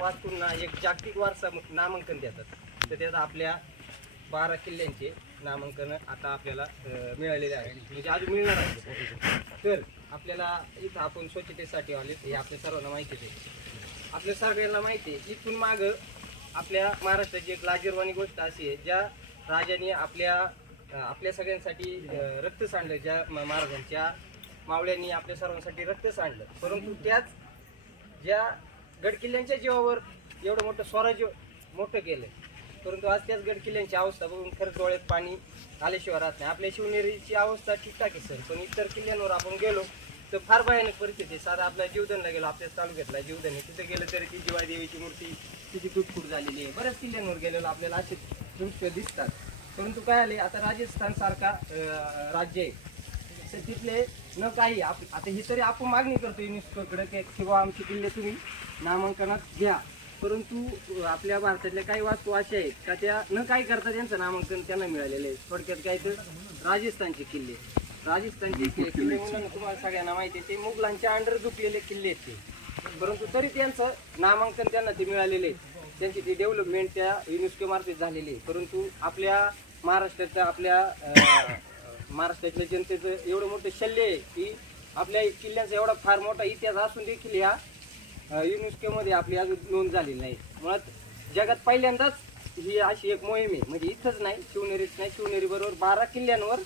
वास्तूंना एक जागतिक वारसा नामांकन देतात. तर त्यात आपल्या बारा किल्ल्यांचे नामांकन आता आपल्याला अं, मिळालेले आहे म्हणजे अजून मिळणार आहे तर आपल्याला इथं आपण स्वच्छतेसाठी आले हे आपल्या सर्वांना माहितीच आहे. आपल्या सगळ्यांना माहिती आहे इथून माग आपल्या महाराष्ट्राची एक लाजीरवाणी गोष्ट अशी आहे ज्या राजाने आपल्या अं, आपल्या सगळ्यांसाठी अं, रक्त सांडलं ज्या म- महाराजांच्या मावळ्यांनी आपल्या सर्वांसाठी रक्त सांडलं. परंतु त्याच ज्या गडकिल्ल्यांच्या जीवावर एवढं मोठं स्वराज्य मोठं केलं परंतु आज त्याच गडकिल्ल्यांची अवस्था बघून खरंच डोळ्यात पाणी आल्याशिवाय राहत नाही. आपल्या शिवनेरीची अवस्था ठीकठाक आहे सर. पण इतर किल्ल्यांवर आपण गेलो तर फार भयानक परिस्थिती आहे. साधा आपल्या जीवधनला गेलो आपल्याच तालुक्यातला जीवधन आहे. तिथं गेलं तरी ती जिवादेवीची मूर्ती तिची तुटफूट झालेली आहे. बऱ्याच किल्ल्यांवर गेलेलो आपल्याला असे दृश्य दिसतात. परंतु काय आले आता राजस्थानसारखा राज्य आहे. तर तिथले न काही आप आता ही तरी आपण मागणी करतो युनेस्कोकडे की किंवा आमचे किल्ले तुम्ही नामांकनात घ्या. परंतु आपल्या भारतातल्या काही वास्तू अशा आहेत का त्या न काही करता त्यांचं नामांकन त्यांना मिळालेलं आहे. थोडक्यात काय तर राजस्थानचे किल्ले. राजस्थानचे किल्ले तुम्हाला सगळ्यांना माहिती आहे ते मुघलांच्या अंडर झुकलेले किल्ले आहेत ते. परंतु तरी त्यांचं नामांकन त्यांना ते मिळालेले आहे. त्यांची ती डेव्हलपमेंट त्या युनेस्को मार्फत झालेली आहे. परंतु आपल्या महाराष्ट्राच्या आपल्या महाराष्ट्रातल्या जनतेचं एवढं मोठं शल्य आहे की आपल्या किल्ल्यांचा एवढा फार मोठा इतिहास असून देखील या युनेस्कोमध्ये आपली अजून नोंद झालेली नाही. मुळात जगात पहिल्यांदाच ही अशी एक मोहीम आहे. म्हणजे इथंच नाही शिवनेरीच नाही. शिवनेरीबरोबर बारा किल्ल्यांवर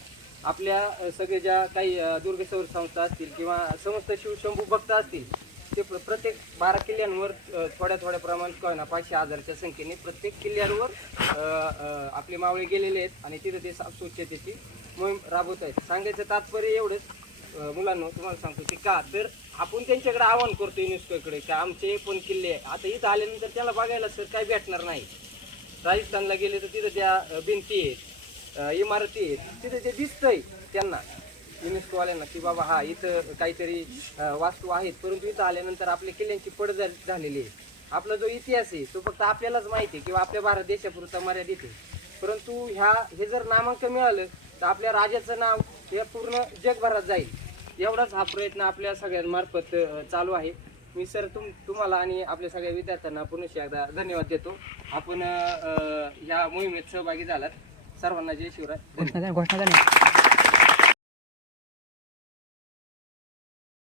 आपल्या सगळ्या ज्या काही दुर्गेश्वर संस्था असतील किंवा समस्त शिवशंभू भक्त असतील ते प्रत्येक बारा किल्ल्यांवर थोड्या थोड्या प्रमाणात काय ना पाचशे हजारच्या संख्येने प्रत्येक किल्ल्यांवर आपले मावळे गेलेले आहेत आणि तिथे ते स्वच्छतेची मोहीम राबवत आहेत. सांगायचं तात्पर्य एवढंच मुलांना तुम्हाला सांगतो की का? तर आपण त्यांच्याकडे आवाहन करतो युनेस्कोकडे की आमचे पण किल्ले आहे. आता इथं आल्यानंतर त्याला बघायला सर काय भेटणार नाही. राजस्थानला गेले तर तिथं त्या भिंती आहेत इमारती आहेत तिथं ते दिसतंय त्यांना युनेस्कोवाल्यांना की बाबा हा इथं काहीतरी वास्तू आहेत. परंतु इथं आल्यानंतर आपल्या किल्ल्यांची पड झालेली आहे. आपला जो इतिहास आहे तो फक्त आपल्यालाच माहिती आहे किंवा आपल्या भारत देशापुरता मर्यादित आहे. परंतु ह्या हे जर नामांकन मिळालं तर आपल्या राजाचं नाव हे पूर्ण जगभरात जाईल. एवढाच हा प्रयत्न आपल्या सगळ्यांमार्फत चालू आहे. मी सर तुम तुम्हाला आणि आपल्या सगळ्या विद्यार्थ्यांना पुनश्च एकदा धन्यवाद देतो. आपण ह्या या मोहिमेत सहभागी झालात. सर्वांना जय शिवराय.